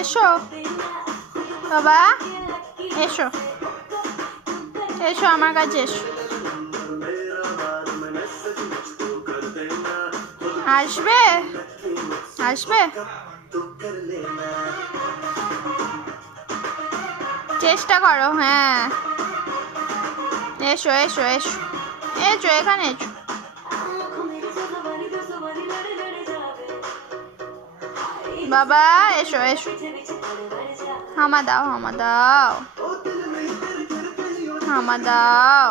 এসো বাবা, এসো এসো আমার কাছে এসো। আসবে আসবে, চেষ্টা করো। হ্যাঁ এসো এসো এসো এসো, এখানে এসো। বাবা এসো এসো, হামা দাও হামা দাও হামা দাও।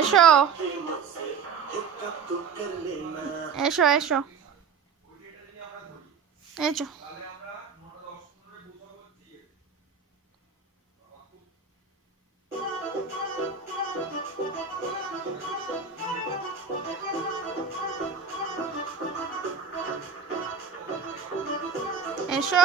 এসো এসো এসো এসো। এসো